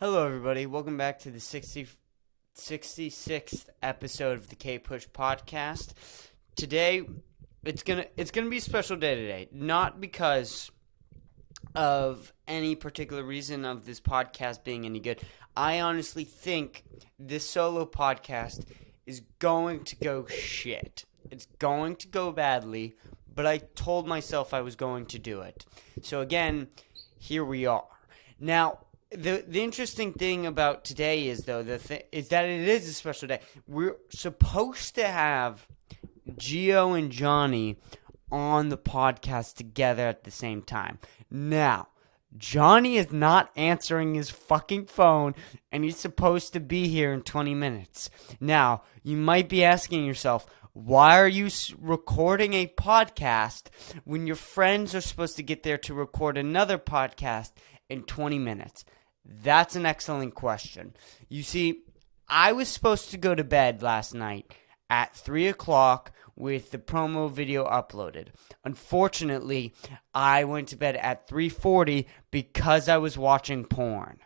Hello, everybody. Welcome back to the 66th episode of the Kpush podcast. Today, it's gonna be a special day today. Not because of any particular reason of this podcast being any good. I honestly think this solo podcast is going to go shit. It's going to go badly, but I told myself I was going to do it. So again, here we are. Now, the interesting thing about today is though is that it is a special day. We're supposed to have Gio and Johnny on the podcast together at the same time. Now, Johnny is not answering his fucking phone, and he's supposed to be here in 20 minutes. Now, you might be asking yourself, why are you recording a podcast when your friends are supposed to get there to record another podcast in 20 minutes? That's an excellent question. You see, I was supposed to go to bed last night at 3 o'clock with the promo video uploaded. Unfortunately, I went to bed at 3:40 because I was watching porn.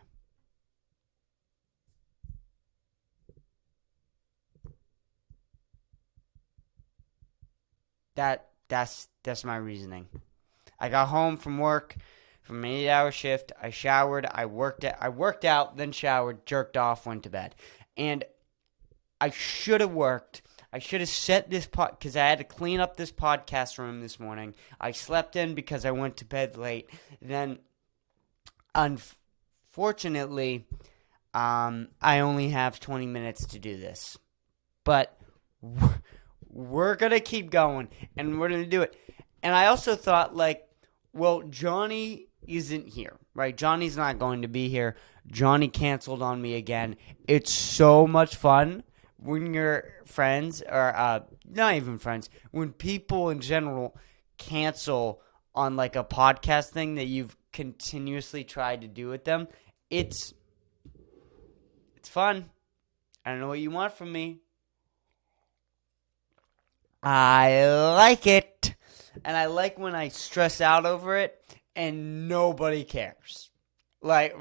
That's my reasoning. I got home from work from an 8-hour shift. I showered, I worked out, then showered, jerked off, went to bed. And I should have worked. I should have set this because I had to clean up this podcast room this morning. I slept in because I went to bed late. Then, unfortunately, I only have 20 minutes to do this. But we're going to keep going, and we're going to do it. And I also thought, well, Johnny isn't here, right? Johnny's not going to be here. Johnny canceled on me again. It's so much fun when your friends, or not even friends, when people in general cancel on like a podcast thing that you've continuously tried to do with them. It's fun. I don't know what you want from me. I like it. And I like when I stress out over it and nobody cares. Like,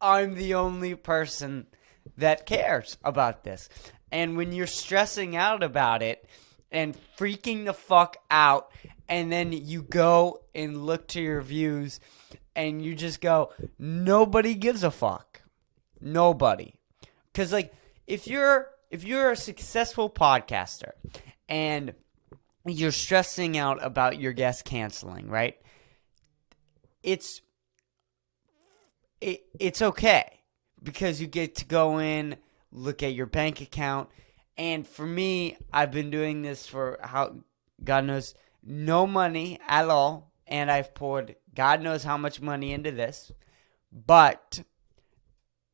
I'm the only person that cares about this. And when you're stressing out about it and freaking the fuck out, and then you go and look to your views and you just go, nobody gives a fuck. Nobody. Because, like, if you're a successful podcaster and you're stressing out about your guest canceling, right? It's okay because you get to go in, look at your bank account, and for me, I've been doing this for God knows, no money at all, and I've poured God knows how much money into this, but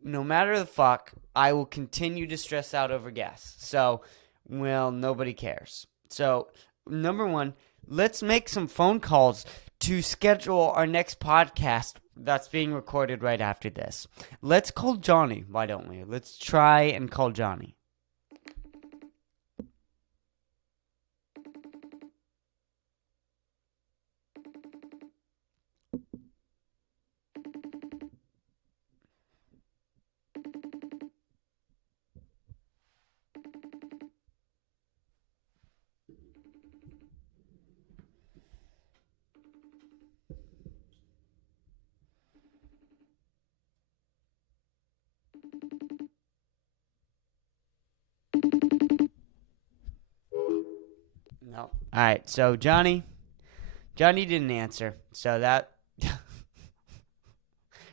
no matter the fuck, I will continue to stress out over guests. So, well, nobody cares. So, number one, let's make some phone calls to schedule our next podcast that's being recorded right after this. Let's call Johnny, why don't we? Let's try and call Johnny. No. All right, so Johnny didn't answer. So that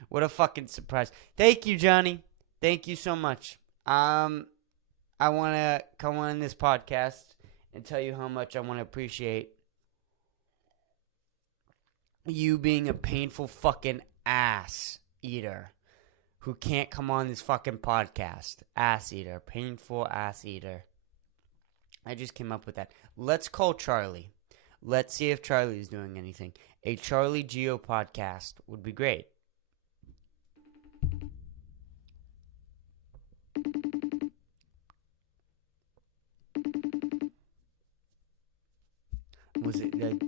what a fucking surprise. Thank you, Johnny. Thank you so much. I want to come on this podcast and tell you how much I want to appreciate you being a painful fucking ass eater who can't come on this fucking podcast. Ass eater. Painful ass eater. I just came up with that. Let's call Charlie. Let's see if Charlie's doing anything. A Charlie Geo podcast would be great.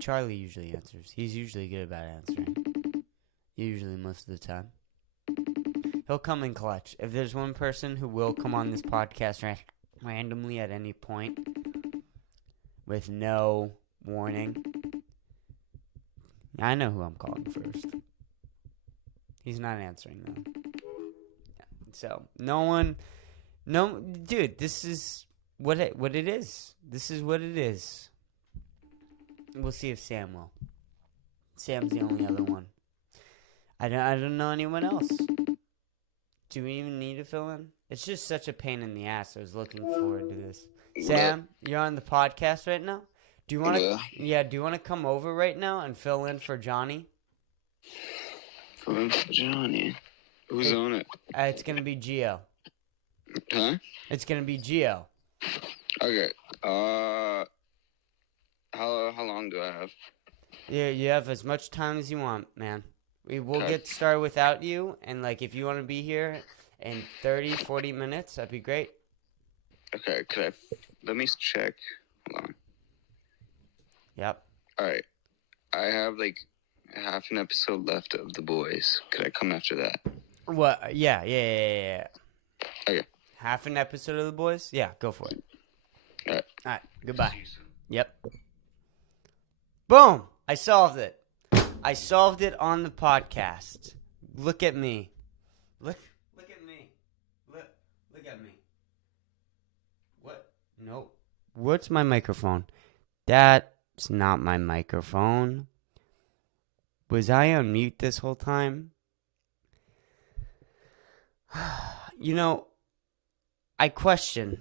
Charlie usually answers. He's usually good about answering. Usually most of the time. He'll come in clutch. If there's one person who will come on this podcast randomly at any point with no warning, I know who I'm calling first. He's not answering though. So dude, this is what it is. This is what it is. We'll see if Sam will. Sam's the only other one. I don't know anyone else. Do we even need to fill in? It's just such a pain in the ass. I was looking forward to this. Sam, you're on the podcast right now. Do you want to? Yeah. Do you want to come over right now and fill in for Johnny? Fill in for Johnny. Who's on it? It's gonna be Gio. Huh? It's gonna be Gio. Okay. How long do I have? Yeah, you have as much time as you want, man. We'll get started without you, and like if you want to be here in 30, 40 minutes, that'd be great. Okay, let me check. Hold on. Yep. Alright. I have like half an episode left of The Boys. Could I come after that? What? Yeah. Okay. Half an episode of The Boys? Yeah, go for it. Alright, goodbye. Yep. Boom! I solved it. I solved it on the podcast. Look at me. Look at me. Look at me. What? Nope. What's my microphone? That's not my microphone. Was I on mute this whole time? You know, I question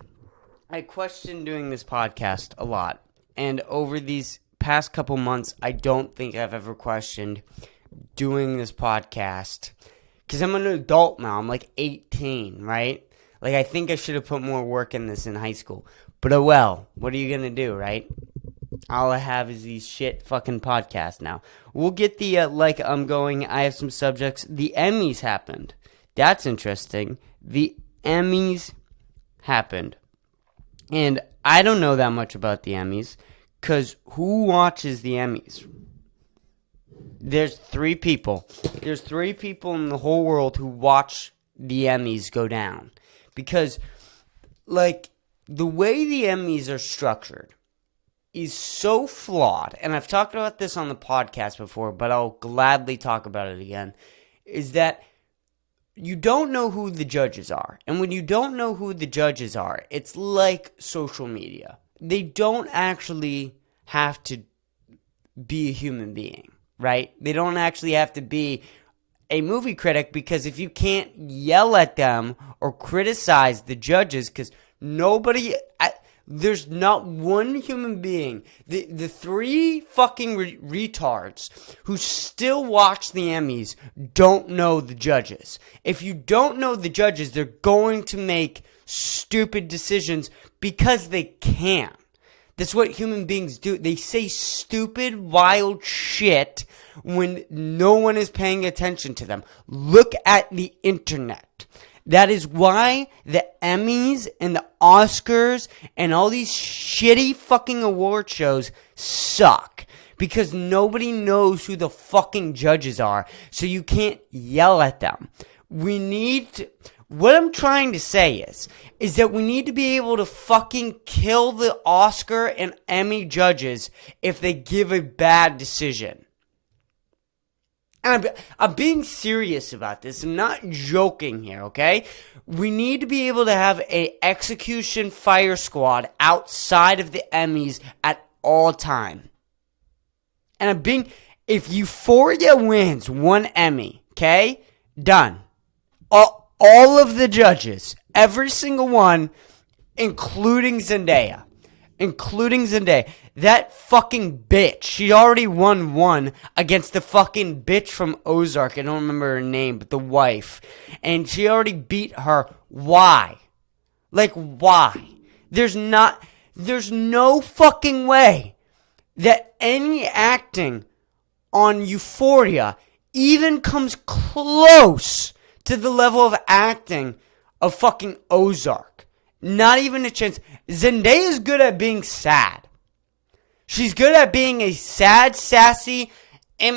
doing this podcast a lot. And over these past couple months, I don't think I've ever questioned doing this podcast. Because I'm an adult now. I'm like 18, right? Like, I think I should have put more work in this in high school. But oh well, what are you going to do, right? All I have is these shit fucking podcasts now. We'll get the, I have some subjects. The Emmys happened. That's interesting. The Emmys happened. And I don't know that much about the Emmys. Because who watches the Emmys? There's 3 people. There's 3 people in the whole world who watch the Emmys go down. Because, like, the way the Emmys are structured is so flawed. And I've talked about this on the podcast before, but I'll gladly talk about it again. Is that you don't know who the judges are. And when you don't know who the judges are, it's like social media. They don't actually have to be a human being, right? They don't actually have to be a movie critic, because if you can't yell at them or criticize the judges, because there's not one human being, the 3 fucking retards who still watch the Emmys don't know the judges. If you don't know the judges, they're going to make stupid decisions because they can. That's what human beings do. They say stupid, wild shit when no one is paying attention to them. Look at the internet. That is why the Emmys and the Oscars and all these shitty fucking award shows suck. Because nobody knows who the fucking judges are. So you can't yell at them. What I'm trying to say is that we need to be able to fucking kill the Oscar and Emmy judges if they give a bad decision. And I'm being serious about this. I'm not joking here, okay? We need to be able to have an execution fire squad outside of the Emmys at all time. And if Euphoria wins 1 Emmy, okay? Done. All of the judges, every single one, including Zendaya. That fucking bitch. She already won 1 against the fucking bitch from Ozark. I don't remember her name, but the wife. And she already beat her. Why? Like, why? There's no fucking way that any acting on Euphoria even comes close to the level of acting of fucking Ozark. Not even a chance. Zendaya is good at being sad. She's good at being a sad, sassy, I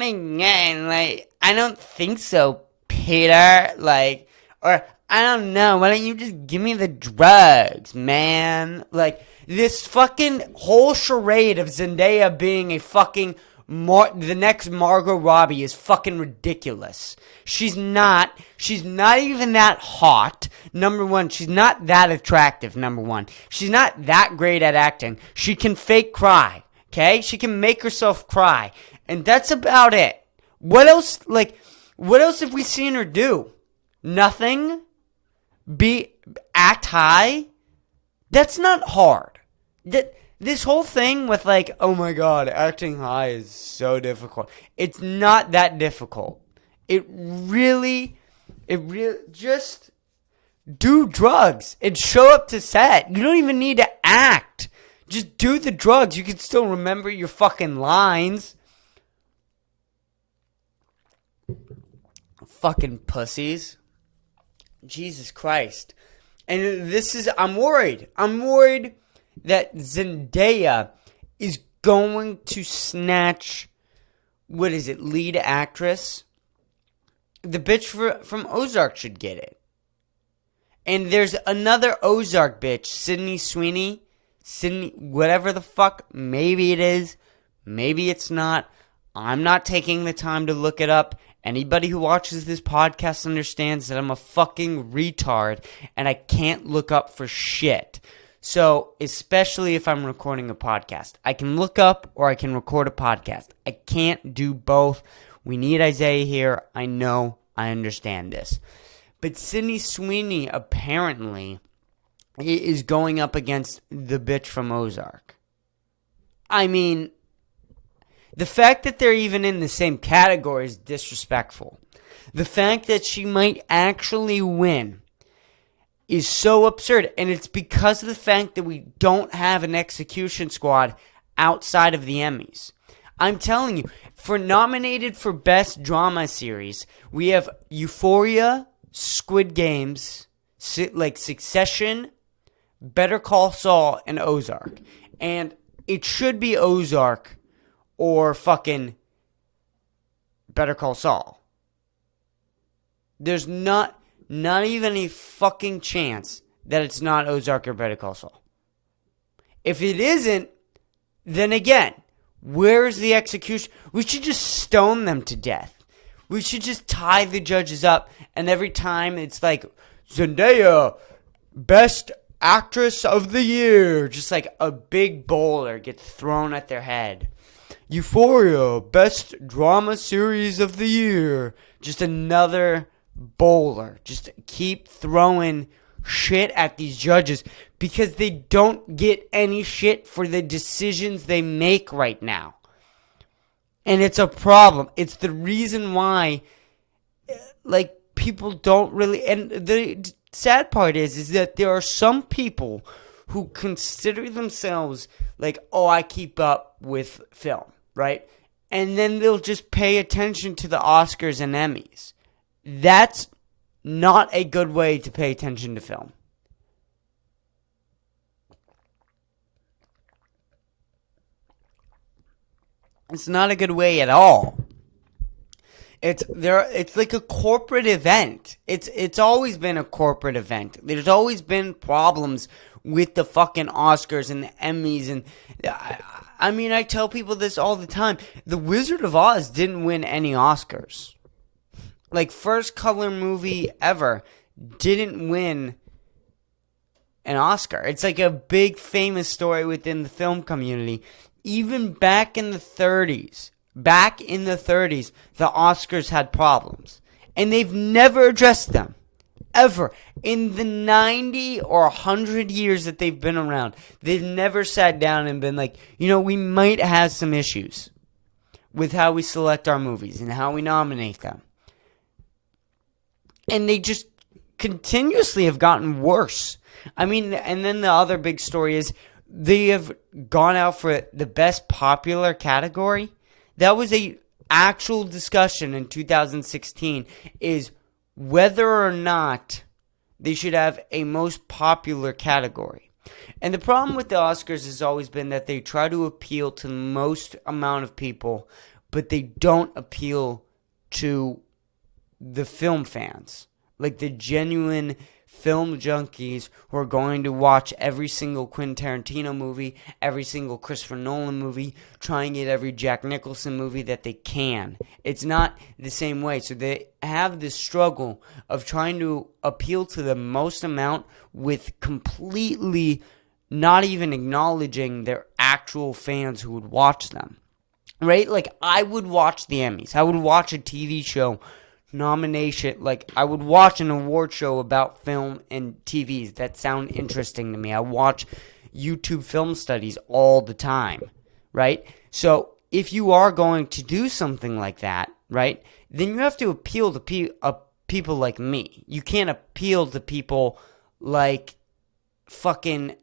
don't think so, Peter. Like, Or, I don't know, why don't you just give me the drugs, man? Like, this fucking whole charade of Zendaya being a fucking the next Margot Robbie is fucking ridiculous. She's not even that hot. Number one, she's not that attractive. Number one, she's not that great at acting. She can fake cry. Okay, she can make herself cry, and that's about it. What else? Like, what else have we seen her do? Nothing. Act high. That's not hard. This whole thing with like, oh my god, acting high is so difficult. It's not that difficult. It really just do drugs and show up to set. You don't even need to act. Just do the drugs. You can still remember your fucking lines. Fucking pussies. Jesus Christ. And I'm worried. I'm worried that Zendaya is going to snatch, what is it, lead actress? The bitch from Ozark should get it. And there's another Ozark bitch, Sydney Sweeney, whatever the fuck, maybe it is, maybe it's not. I'm not taking the time to look it up. Anybody who watches this podcast understands that I'm a fucking retard and I can't look up for shit. So, especially if I'm recording a podcast, I can look up or I can record a podcast. I can't do both. We need Isaiah here. I know. I understand this. But Sydney Sweeney apparently is going up against the bitch from Ozark. I mean, the fact that they're even in the same category is disrespectful. The fact that she might actually win is so absurd, and it's because of the fact that we don't have an execution squad outside of the Emmys. I'm telling you, nominated for Best Drama Series, we have Euphoria, Squid Games, like Succession, Better Call Saul, and Ozark. And it should be Ozark or fucking Better Call Saul. There's not even a fucking chance that it's not Ozark or Better Call Saul. If it isn't, then again, where's the execution? We should just stone them to death. We should just tie the judges up, and every time it's like, Zendaya, Best Actress of the Year. Just like a big boulder gets thrown at their head. Euphoria, Best Drama Series of the Year. Just another bowler. Just keep throwing shit at these judges because they don't get any shit for the decisions they make right now. And it's a problem. It's the reason why, like, people don't really... And the sad part is that there are some people who consider themselves like, oh, I keep up with film, right? And then they'll just pay attention to the Oscars and Emmys. That's not a good way to pay attention to film. It's not a good way at all. It's like a corporate event. It's always been a corporate event. There's always been problems with the fucking Oscars and the Emmys, and I mean, I tell people this all the time. The Wizard of Oz didn't win any Oscars. Like, first color movie ever didn't win an Oscar. It's like a big famous story within the film community. Even back in the 30s, the Oscars had problems. And they've never addressed them. Ever. In the 90 or 100 years that they've been around, they've never sat down and been like, we might have some issues with how we select our movies and how we nominate them. And they just continuously have gotten worse. I mean, and then the other big story is they have gone out for the best popular category. That was a actual discussion in 2016, is whether or not they should have a most popular category. And the problem with the Oscars has always been that they try to appeal to the most amount of people, but they don't appeal to the film fans like the genuine film junkies who are going to watch every single Quentin Tarantino movie, every single Christopher Nolan movie, try and get every Jack Nicholson movie that they can. It's not the same way. So they have this struggle of trying to appeal to the most amount with completely not even acknowledging their actual fans who would watch them. Right? Like, I would watch the Emmys. I would watch a TV show nomination. Like, I would watch an award show about film and TVs that sound interesting to me. I watch YouTube film studies all the time, right? So if you are going to do something like that, right, then you have to appeal to people like me. You can't appeal to people like fucking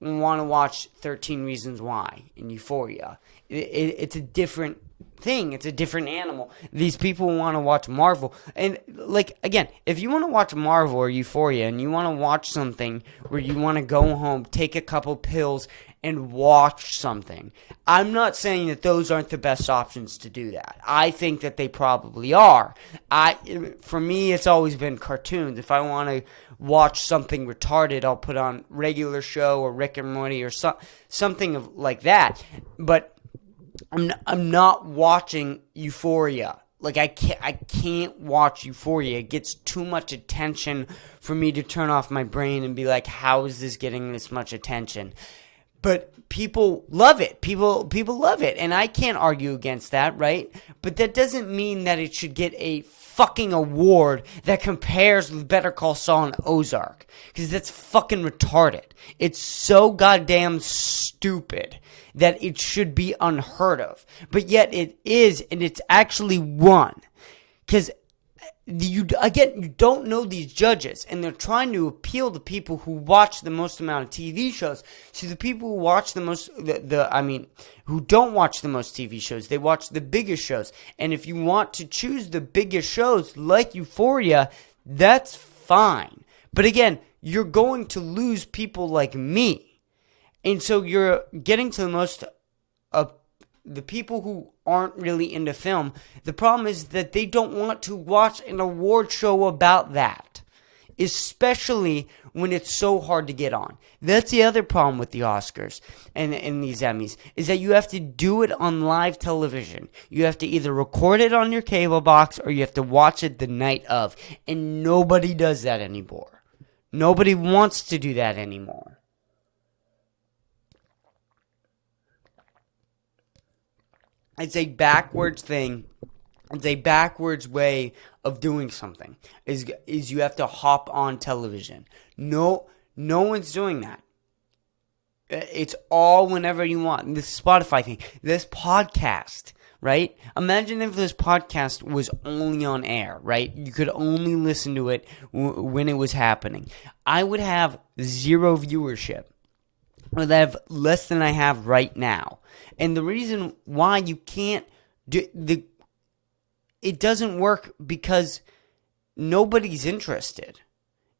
want to watch 13 Reasons Why and Euphoria. It's a different thing. It's a different animal. These people want to watch Marvel. And, like, again, if you want to watch Marvel or Euphoria and you want to watch something where you want to go home, take a couple pills, and watch something, I'm not saying that those aren't the best options to do that. I think that they probably are. For me, it's always been cartoons. If I want to watch something retarded, I'll put on Regular Show or Rick and Morty or something like that. But I'm not watching Euphoria. Like, I can't watch Euphoria. It gets too much attention for me to turn off my brain and be like, how is this getting this much attention? But people love it. People love it. And I can't argue against that, right? But that doesn't mean that it should get a fucking award that compares with Better Call Saul and Ozark. Because that's fucking retarded. It's so goddamn stupid that it should be unheard of. But yet it is, and it's actually won. Because you don't know these judges, and they're trying to appeal to people who watch the most amount of TV shows. So the people who watch the most, who don't watch the most TV shows, they watch the biggest shows. And if you want to choose the biggest shows like Euphoria, that's fine. But again, you're going to lose people like me. And so you're getting to the most the people who aren't really into film. The problem is that they don't want to watch an award show about that, especially when it's so hard to get on. That's the other problem with the Oscars and these Emmys, is that you have to do it on live television. You have to either record it on your cable box or you have to watch it the night of. And nobody does that anymore. Nobody wants to do that anymore. It's a backwards thing. It's a backwards way of doing something. Is you have to hop on television. No one's doing that. It's all whenever you want. This Spotify thing. This podcast, right? Imagine if this podcast was only on air, right? You could only listen to it when it was happening. I would have 0 viewership. I would have less than I have right now. And the reason why you can't do it doesn't work because nobody's interested.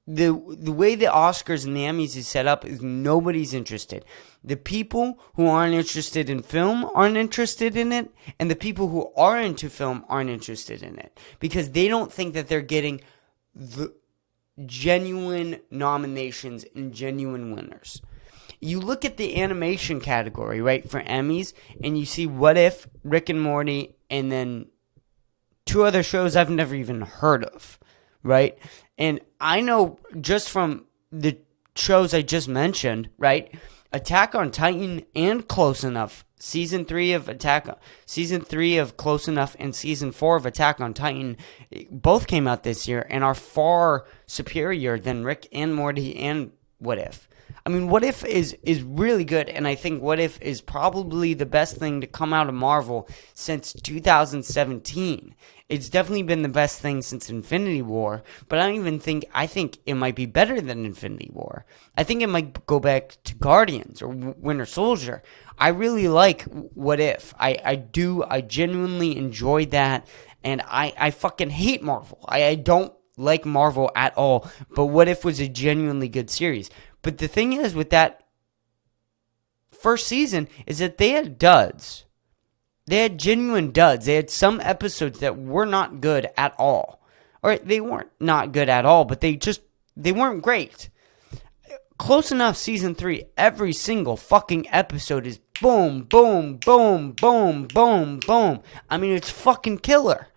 The way the Oscars and the Emmys is set up is nobody's interested. The people who aren't interested in film aren't interested in it, and the people who are into film aren't interested in it because they don't think that they're getting the genuine nominations and genuine winners. You look at the animation category, right, for Emmys, and you see What If, Rick and Morty, and then 2 other shows I've never even heard of, right? And I know just from the shows I just mentioned, right, Attack on Titan and Close Enough, Season 3 of Close Enough and Season 4 of Attack on Titan both came out this year and are far superior than Rick and Morty and What If. I mean, What If is really good, and I think What If is probably the best thing to come out of Marvel since 2017. It's definitely been the best thing since Infinity War, but I think it might be better than Infinity War. I think it might go back to Guardians or Winter Soldier. I really like What If. I genuinely enjoyed that, and I fucking hate Marvel. I don't like Marvel at all, but What If was a genuinely good series. But the thing is with that first season is that they had duds. They had genuine duds. They had some episodes that were not good at all. All right, they weren't not good at all, but they weren't great. Close Enough season 3, every single fucking episode is boom, boom, boom, boom, boom, boom. I mean, it's fucking killer.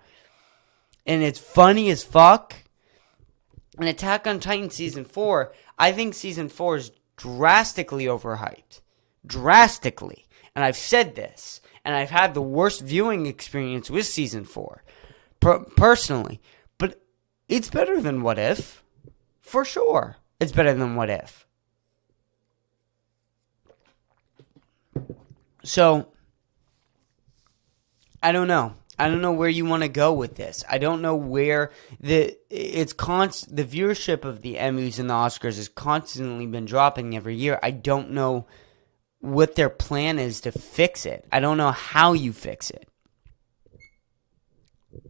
And it's funny as fuck. And Attack on Titan season 4, I think season 4 is drastically overhyped. Drastically. And I've said this. And I've had the worst viewing experience with season 4. Personally. But it's better than What If. For sure. It's better than What If. So, I don't know. I don't know where you want to go with this. I don't know where the viewership of the Emmys and the Oscars has constantly been dropping every year. I don't know what their plan is to fix it. I don't know how you fix it.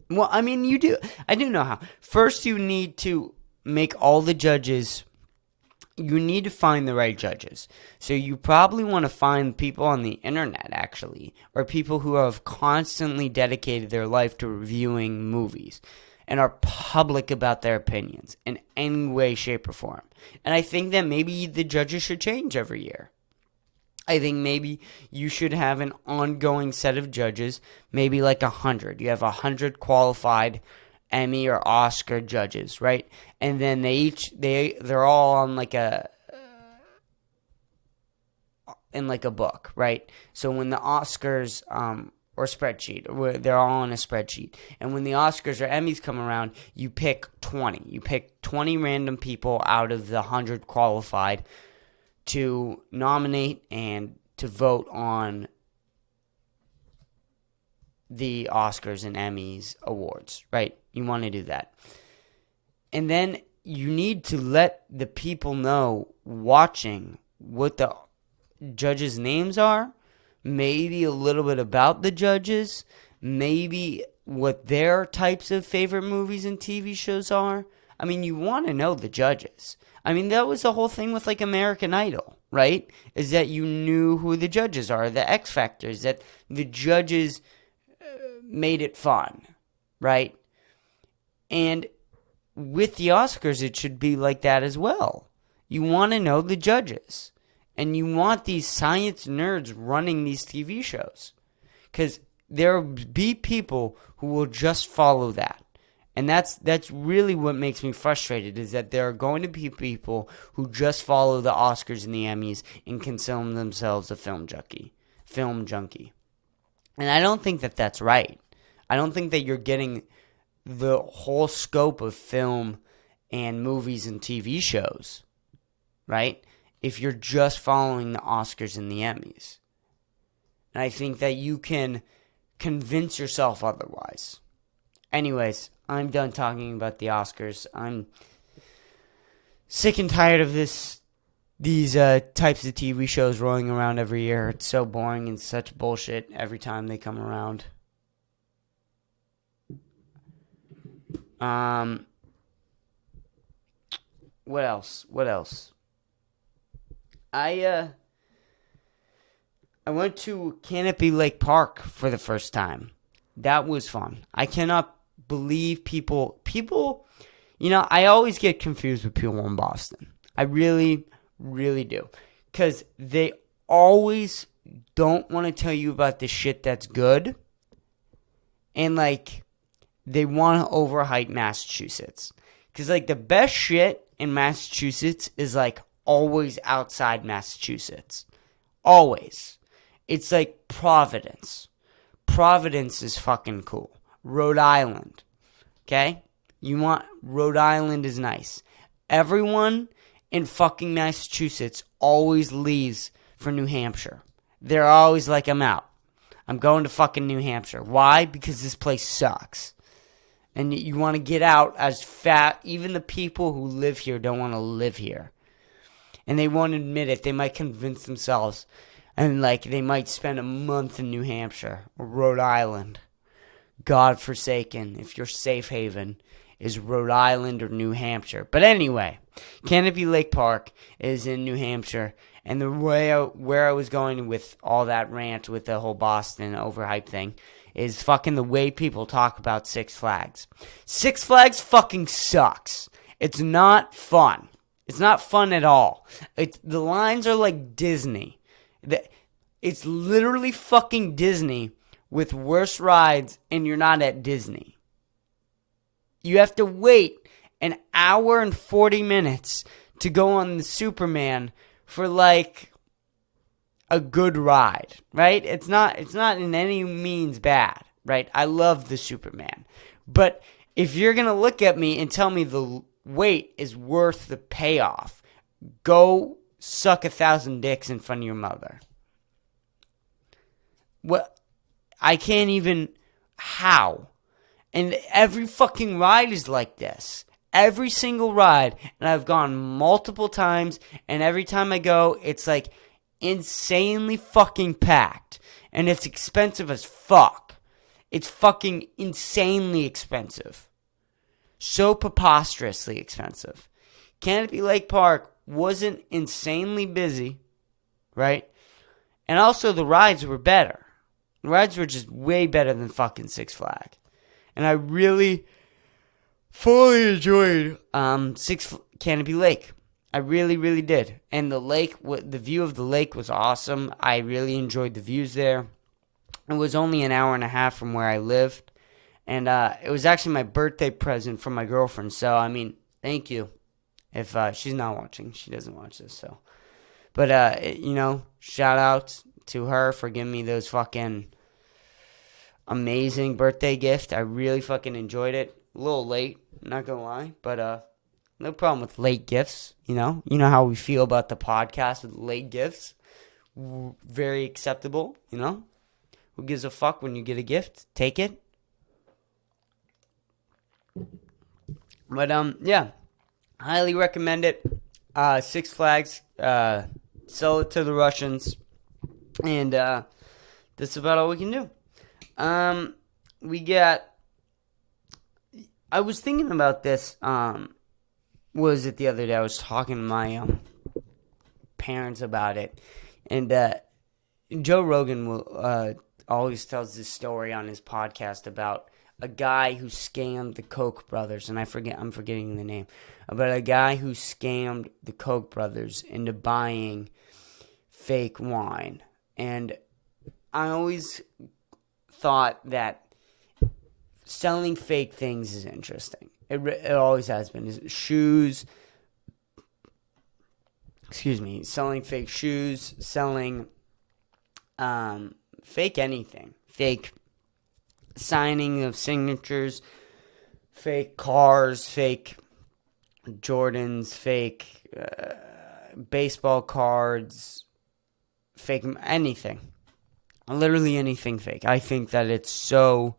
Well, I mean, you do. I do know how. First, you need to make all the judges. You need to find the right judges. So you probably want to find people on the internet, actually, or people who have constantly dedicated their life to reviewing movies and are public about their opinions in any way, shape, or form. And I think that maybe the judges should change every year. I think maybe you should have an ongoing set of judges, maybe like 100. You have 100 qualified Emmy or Oscar judges, right? And then they're all on in a book, right? So when the Oscars or spreadsheet, they're all on a spreadsheet. And when the Oscars or Emmys come around, you pick 20. You pick 20 random people out of the 100 qualified to nominate and to vote on the Oscars and Emmys awards, right? You want to do that. And then you need to let the people know watching what the judges' names are, maybe a little bit about the judges, maybe what their types of favorite movies and TV shows are. I mean, you want to know the judges. I mean, that was the whole thing with, like, American Idol, right? Is that you knew who the judges are, the X Factors, that the judges made it fun, right? And with the Oscars, it should be like that as well. You want to know the judges. And you want these science nerds running these TV shows. Because there will be people who will just follow that. And that's really what makes me frustrated, is that there are going to be people who just follow the Oscars and the Emmys and consider themselves a film junkie. And I don't think that that's right. I don't think that you're getting the whole scope of film and movies and TV shows, right? If you're just following the Oscars and the Emmys. And I think that you can convince yourself otherwise. Anyways, I'm done talking about the Oscars. I'm sick and tired of these types of TV shows rolling around every year. It's so boring and such bullshit every time they come around. What else? I went to Canopy Lake Park for the first time. That was fun. I cannot believe people, I always get confused with people in Boston. I really, really do. Because they always don't want to tell you about the shit that's good. And, they want to overhype Massachusetts. Because, the best shit in Massachusetts is, always outside Massachusetts. Always. It's like Providence. Providence is fucking cool. Rhode Island. Okay? Rhode Island is nice. Everyone in fucking Massachusetts always leaves for New Hampshire. They're always like, I'm out. I'm going to fucking New Hampshire. Why? Because this place sucks. And you want to get out as fast. Even the people who live here don't want to live here. And they won't admit it. They might convince themselves. And, they might spend a month in New Hampshire or Rhode Island. God-forsaken, if your safe haven is Rhode Island or New Hampshire. But anyway, Canopy Lake Park is in New Hampshire. And the way where I was going with all that rant with the whole Boston overhype thing is fucking the way people talk about Six Flags. Six Flags fucking sucks. It's not fun. It's not fun at all. The lines are like Disney. It's literally fucking Disney with worse rides, and you're not at Disney. You have to wait an hour and 40 minutes to go on the Superman for like a good ride, right? It's not in any means bad, right? I love the Superman. But if you're going to look at me and tell me the wait is worth the payoff, go suck 1,000 dicks in front of your mother. What? I can't even. How? And every fucking ride is like this. Every single ride. And I've gone multiple times. And every time I go, it's like insanely fucking packed. And it's expensive as fuck. It's fucking insanely expensive. So preposterously expensive. Canopy Lake Park wasn't insanely busy. Right? And also the rides were better. The rides were just way better than fucking Six Flags. And I really fully enjoyed Canopy Lake. I really, really did. And the lake, the view of the lake was awesome. I really enjoyed the views there. It was only an hour and a half from where I lived. And it was actually my birthday present from my girlfriend. So, I mean, thank you. If she's not watching, she doesn't watch this. So, but, shout out to her for giving me those fucking amazing birthday gift. I really fucking enjoyed it. A little late, not gonna lie, but no problem with late gifts. You know how we feel about the podcast with late gifts. Very acceptable. Who gives a fuck when you get a gift? Take it. But yeah, highly recommend it. Six Flags. Sell it to the Russians, and that's about all we can do. I was thinking about this, was it the other day? I was talking to my parents about it, and Joe Rogan will always tells this story on his podcast about a guy who scammed the Koch brothers, and I'm forgetting the name, about a guy who scammed the Koch brothers into buying fake wine. And I always thought that selling fake things is interesting. It always has been. Selling fake shoes, selling fake anything. Fake signing of signatures, fake cars, fake Jordans, fake baseball cards, fake anything. Literally anything fake. I think that it's so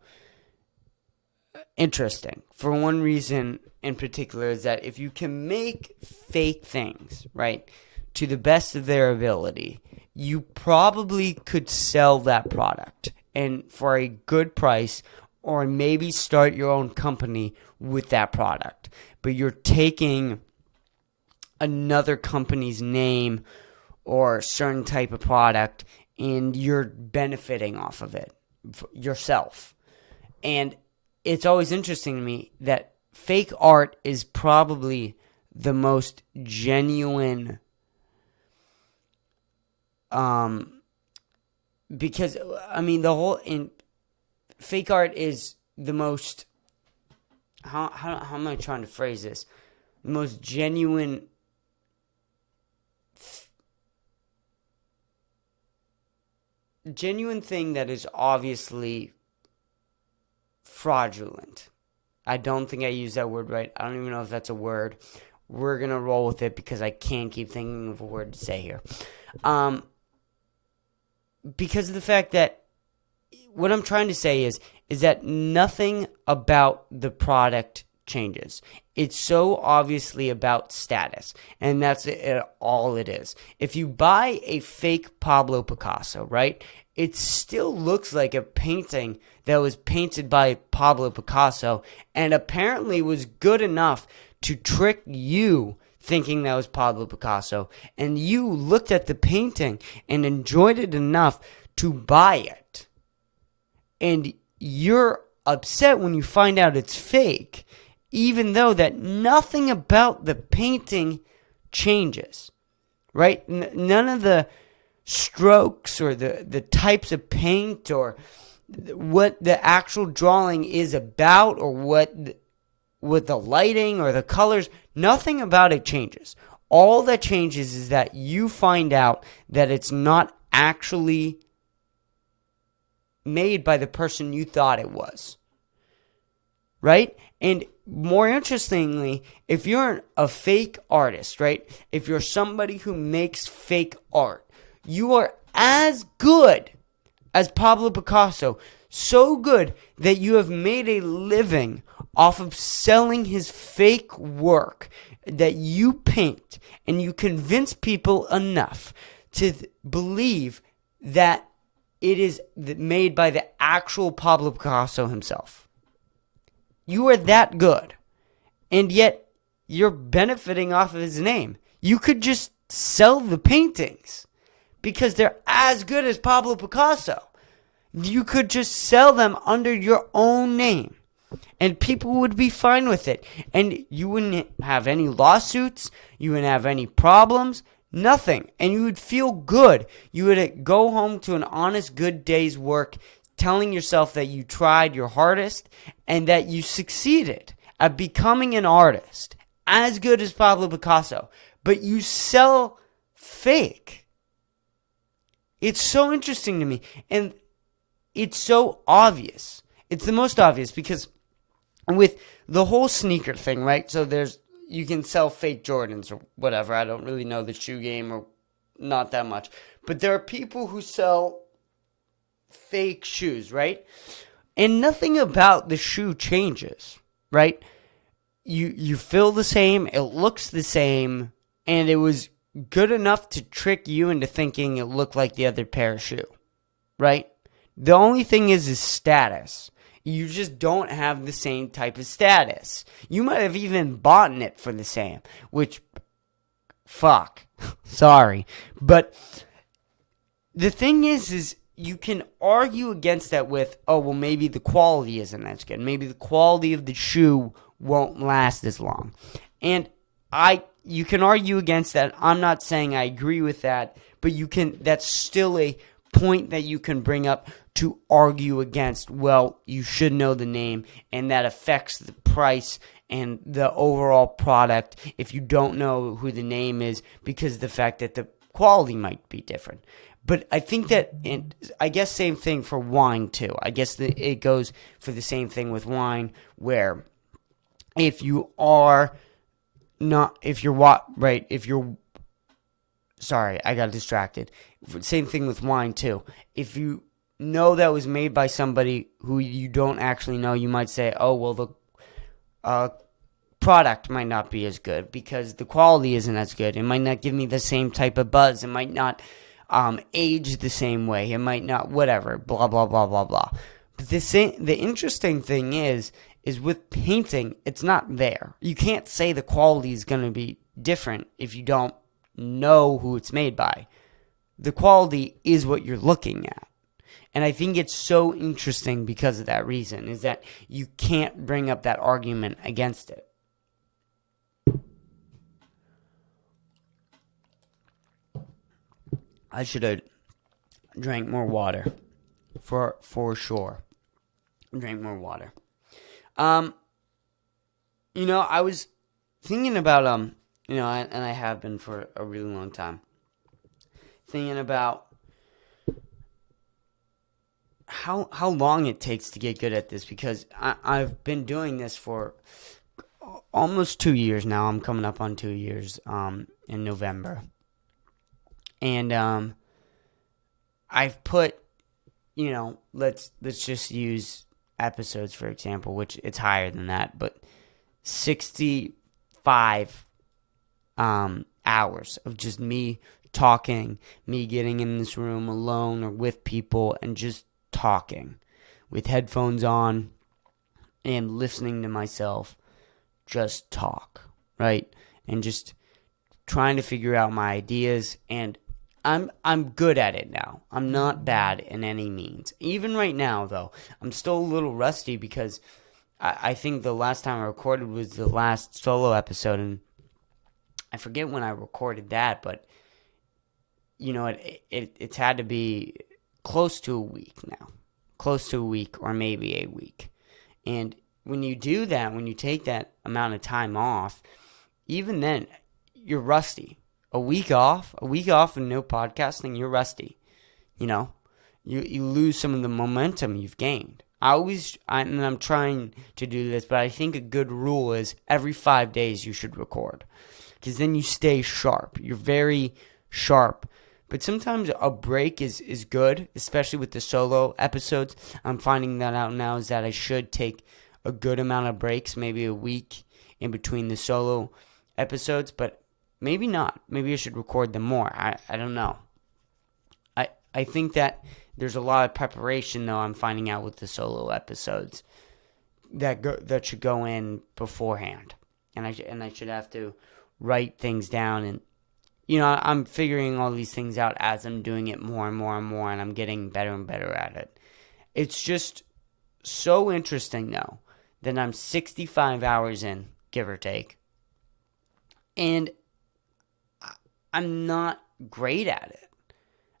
interesting. For one reason in particular is that if you can make fake things, right, to the best of their ability, you probably could sell that product and for a good price, or maybe start your own company with that product. But you're taking another company's name or a certain type of product and you're benefiting off of it yourself. And it's always interesting to me that fake art is probably the most genuine, because fake art is the most, how am I trying to phrase this? The most genuine thing that is obviously fraudulent. I don't think I used that word right. I don't even know if that's a word. We're going to roll with it because I can't keep thinking of a word to say here. Because of the fact that what I'm trying to say is that nothing about the product changes. It's so obviously about status, and that's all it is. If you buy a fake Pablo Picasso, right, it still looks like a painting that was painted by Pablo Picasso and apparently was good enough to trick you thinking that was Pablo Picasso, and you looked at the painting and enjoyed it enough to buy it. And you're upset when you find out it's fake, even though that nothing about the painting changes, right? None of the strokes or the types of paint or what the actual drawing is about or what the lighting or the colors, nothing about it changes. All that changes is that you find out that it's not actually made by the person you thought it was, right? And more interestingly, if you're a fake artist, right? If you're somebody who makes fake art, you are as good as Pablo Picasso, so good that you have made a living off of selling his fake work that you paint, and you convince people enough to believe that it is made by the actual Pablo Picasso himself. You are that good, and yet you're benefiting off of his name. You could just sell the paintings because they're as good as Pablo Picasso. You could just sell them under your own name, and people would be fine with it. And you wouldn't have any lawsuits. You wouldn't have any problems. Nothing. And you would feel good. You would go home to an honest, good day's work, telling yourself that you tried your hardest and that you succeeded at becoming an artist as good as Pablo Picasso. But you sell fake. It's so interesting to me. And it's so obvious. It's the most obvious because with the whole sneaker thing, right? So you can sell fake Jordans or whatever. I don't really know the shoe game or not that much. But there are people who sell fake shoes, right? And nothing about the shoe changes, right? You feel the same, it looks the same, and it was good enough to trick you into thinking it looked like the other pair of shoe, right? The only thing is status. You just don't have the same type of status. You might have even bought it for the same, which, fuck, sorry. But the thing is you can argue against that with, oh, well, maybe the quality isn't as good. Maybe the quality of the shoe won't last as long. And you can argue against that. I'm not saying I agree with that, but that's still a point that you can bring up to argue against. Well, you should know the name, and that affects the price and the overall product if you don't know who the name is, because of the fact that the quality might be different. But I think that, and I guess same thing for wine too. I guess it goes for the same thing with wine, where if you're sorry, I got distracted. Same thing with wine too. If you know that was made by somebody who you don't actually know, you might say, oh, well, the product might not be as good because the quality isn't as good. It might not give me the same type of buzz. It might not age the same way. It might not, whatever, blah, blah, blah, blah, blah. But the interesting thing is with painting, it's not there. You can't say the quality is going to be different if you don't know who it's made by. The quality is what you're looking at. And I think it's so interesting because of that reason, is that you can't bring up that argument against it. I should have drank more water, for sure. Drink more water. I was thinking about, and I have been for a really long time, thinking about how long it takes to get good at this, because I've been doing this for almost 2 years now. I'm coming up on 2 years in November. And I've put, let's just use episodes for example, which it's higher than that, but 65 hours of just me talking, me getting in this room alone or with people and just talking with headphones on and listening to myself just talk, right? And just trying to figure out my ideas. And I'm good at it now. I'm not bad in any means. Even right now, though, I'm still a little rusty because I think the last time I recorded was the last solo episode, and I forget when I recorded that, but it's had to be close to a week now, close to a week or maybe a week. And when you do that, when you take that amount of time off, even then, you're rusty. A week off and no podcasting, you're rusty. You lose some of the momentum you've gained. I'm trying to do this, but I think a good rule is every 5 days you should record. Because then you stay sharp. You're very sharp. But sometimes a break is good, especially with the solo episodes. I'm finding that out now is that I should take a good amount of breaks, maybe a week in between the solo episodes, but maybe not. Maybe I should record them more. I don't know. I think that there's a lot of preparation, though, I'm finding out with the solo episodes that should go in beforehand. And I should have to write things down, and I'm figuring all these things out as I'm doing it more and more and more, and I'm getting better and better at it. It's just so interesting, though, that I'm 65 hours in, give or take, and I'm not great at it.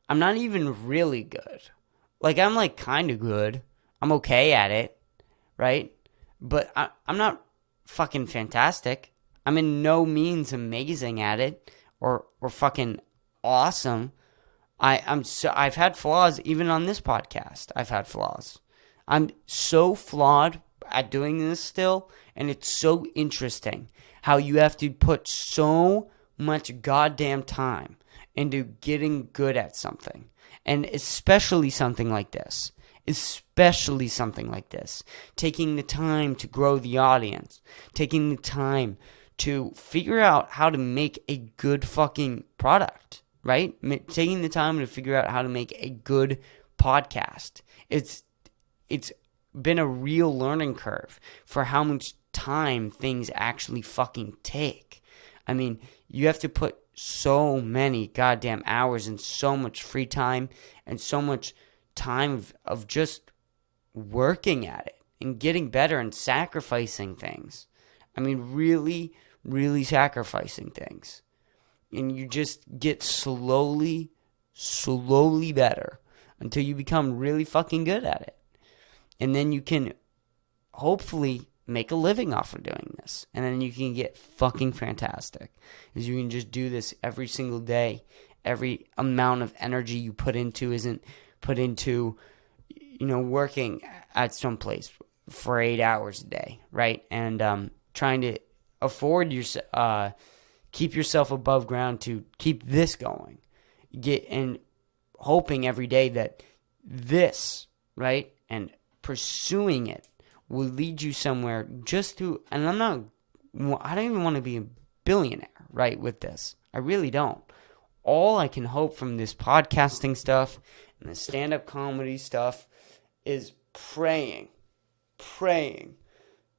I'm not even really good. Like, I'm like kind of good. I'm okay at it, right? But I'm not fucking fantastic. I'm in no means amazing at it or fucking awesome. I've had flaws even on this podcast. I've had flaws. I'm so flawed at doing this still, and it's so interesting how you have to put so much goddamn time into getting good at something, and especially something like this. Taking the time to grow the audience, taking the time to figure out how to make a good fucking product, right? Taking the time to figure out how to make a good podcast. It's been a real learning curve for how much time things actually fucking take. I mean, you have to put so many goddamn hours and so much free time and so much time of just working at it and getting better and sacrificing things. I mean, really, really sacrificing things. And you just get slowly better until you become really fucking good at it. And then you can hopefully make a living off of doing this. And then you can get fucking fantastic. Because you can just do this every single day. Every amount of energy you put into isn't put into, working at some place for 8 hours a day, right? And trying to afford keep yourself above ground to keep this going. And hoping every day that this, right, and pursuing it will lead you somewhere and I don't even want to be a billionaire, right, with this. I really don't. All I can hope from this podcasting stuff and the stand-up comedy stuff is praying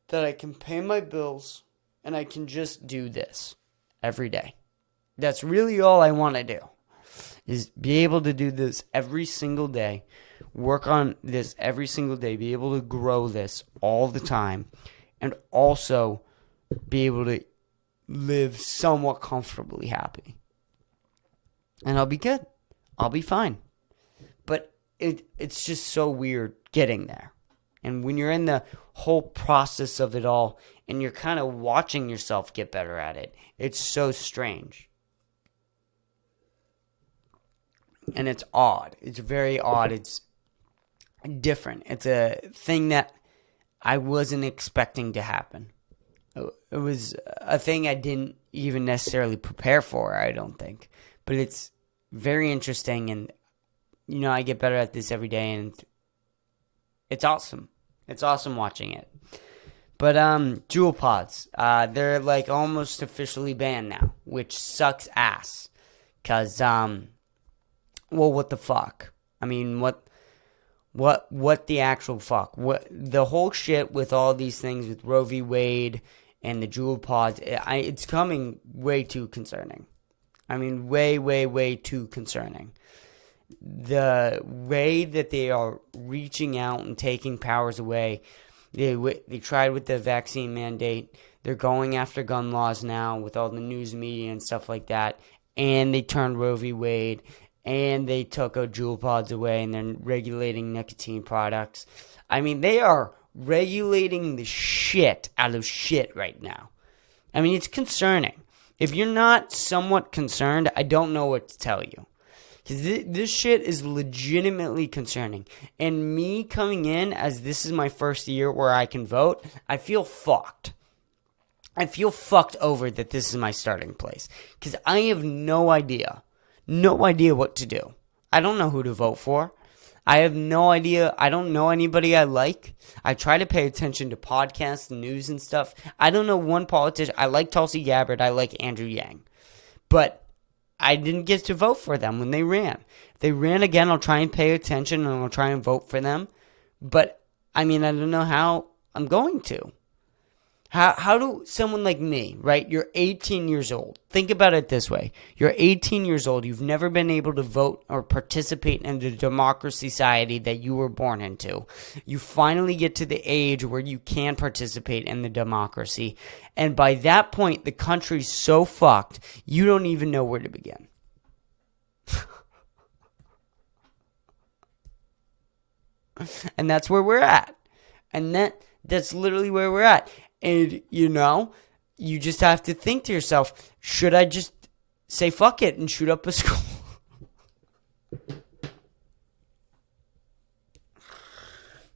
that I can pay my bills and I can just do this every day. That's really all I want to do, is be able to do this every single day, work on this every single day, be able to grow this all the time, and also be able to live somewhat comfortably happy. And I'll be good. I'll be fine. But it's just so weird getting there. And when you're in the whole process of it all and you're kind of watching yourself get better at it, it's so strange. And it's odd. It's very odd. It's different. It's a thing that I wasn't expecting to happen. It was a thing I didn't even necessarily prepare for, I don't think. But it's very interesting, and I get better at this every day, and it's awesome. It's awesome watching it. But Jewel Pods, they're like almost officially banned now, which sucks ass. Cause what the fuck? I mean, what the actual fuck? What the whole shit with all these things with Roe v. Wade and the Jewel Pods? It's coming way too concerning. I mean, way, way, way too concerning. The way that they are reaching out and taking powers away. They tried with the vaccine mandate. They're going after gun laws now with all the news media and stuff like that. And they turned Roe v. Wade. And they took Juul pods away, and they're regulating nicotine products. I mean, they are regulating the shit out of shit right now. I mean, it's concerning. If you're not somewhat concerned, I don't know what to tell you. Because this shit is legitimately concerning. And me coming in as this is my first year where I can vote, I feel fucked. I feel fucked over that this is my starting place. Because I have no idea. No idea what to do. I don't know who to vote for. I have no idea. I don't know anybody I like. I try to pay attention to podcasts and news and stuff. I don't know one politician. I like Tulsi Gabbard. I like Andrew Yang. But I didn't get to vote for them when they ran. If they ran again, I'll try and pay attention and I'll try and vote for them. But, I mean, I don't know how I'm going to. How do someone like me, right? You're 18 years old. Think about it this way. You're 18 years old. You've never been able to vote or participate in the democracy society that you were born into. You finally get to the age where you can participate in the democracy. And by that point, the country's so fucked, you don't even know where to begin. And that's where we're at. And that's literally where we're at. And, you just have to think to yourself, should I just say fuck it and shoot up a school?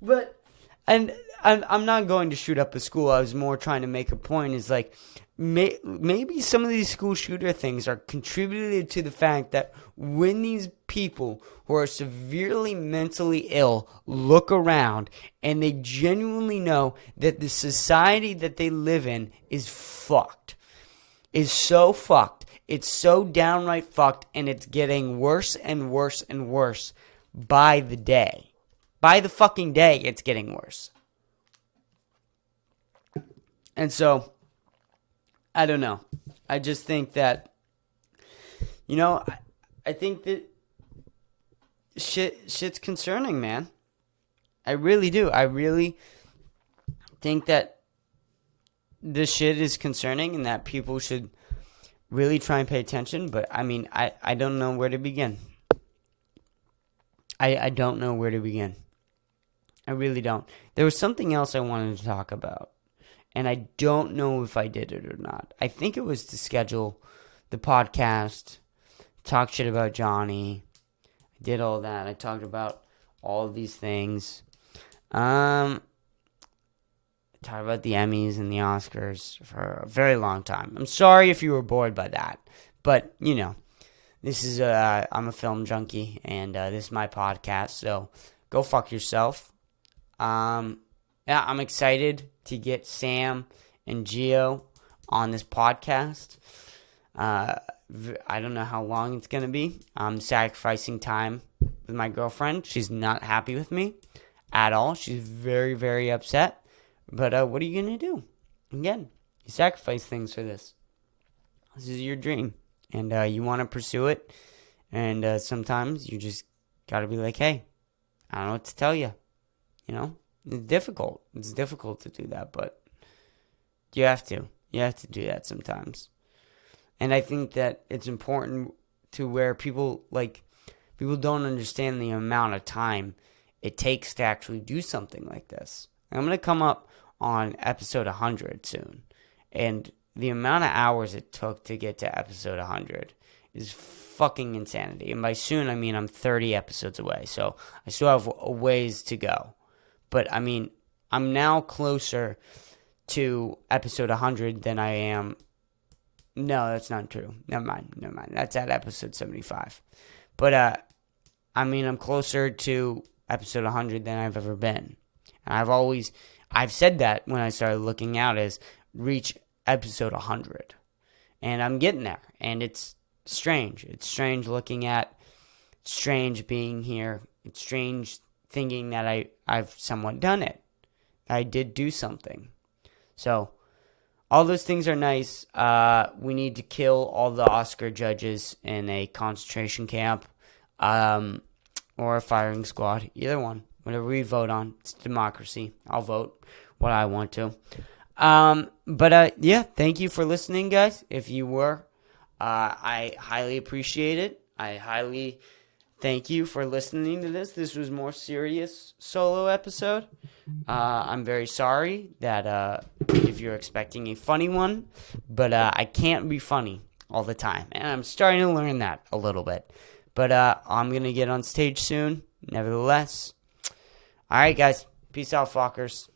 But, and I'm not going to shoot up a school. I was more trying to make a point is like, maybe some of these school shooter things are contributed to the fact that when these people who are severely mentally ill look around and they genuinely know that the society that they live in is fucked, is so fucked, it's so downright fucked, and it's getting worse and worse and worse by the day. By the fucking day, it's getting worse. And so, I don't know. I just think that, I think that shit's concerning, man. I really do. I really think that this shit is concerning and that people should really try and pay attention. But, I mean, I don't know where to begin. I don't know where to begin. I really don't. There was something else I wanted to talk about. And I don't know if I did it or not. I think it was to schedule the podcast, talk shit about Johnny. I did all that. I talked about all of these things. I talked about the Emmys and the Oscars for a very long time. I'm sorry if you were bored by that. But, this is, I'm a film junkie. And this is my podcast. So, go fuck yourself. Yeah, I'm excited to get Sam and Gio on this podcast. I don't know how long it's going to be. I'm sacrificing time with my girlfriend. She's not happy with me at all. She's very, very upset. But what are you going to do? Again, you sacrifice things for this. This is your dream. And you want to pursue it. And sometimes you just got to be like, hey, I don't know what to tell you. It's difficult. It's difficult to do that, but you have to. You have to do that sometimes. And I think that it's important to where people don't understand the amount of time it takes to actually do something like this. I'm going to come up on episode 100 soon. And the amount of hours it took to get to episode 100 is fucking insanity. And by soon, I mean I'm 30 episodes away. So I still have a ways to go. But, I mean, I'm now closer to episode 100 than I am. No, that's not true. Never mind. That's at episode 75. But, I'm closer to episode 100 than I've ever been. And I've said that when I started looking out as reach episode 100. And I'm getting there. And it's strange. It's strange looking at, it's strange being here. It's strange thinking that I've somewhat done it. I did do something. So, all those things are nice. We need to kill all the Oscar judges in a concentration camp, or a firing squad. Either one. Whatever we vote on. It's democracy. I'll vote what I want to. Yeah, thank you for listening, guys. If you were, I highly appreciate it. I highly thank you for listening to this. This was more serious solo episode. I'm very sorry that if you're expecting a funny one, but I can't be funny all the time, and I'm starting to learn that a little bit. But I'm gonna get on stage soon. Nevertheless, all right, guys. Peace out, fuckers.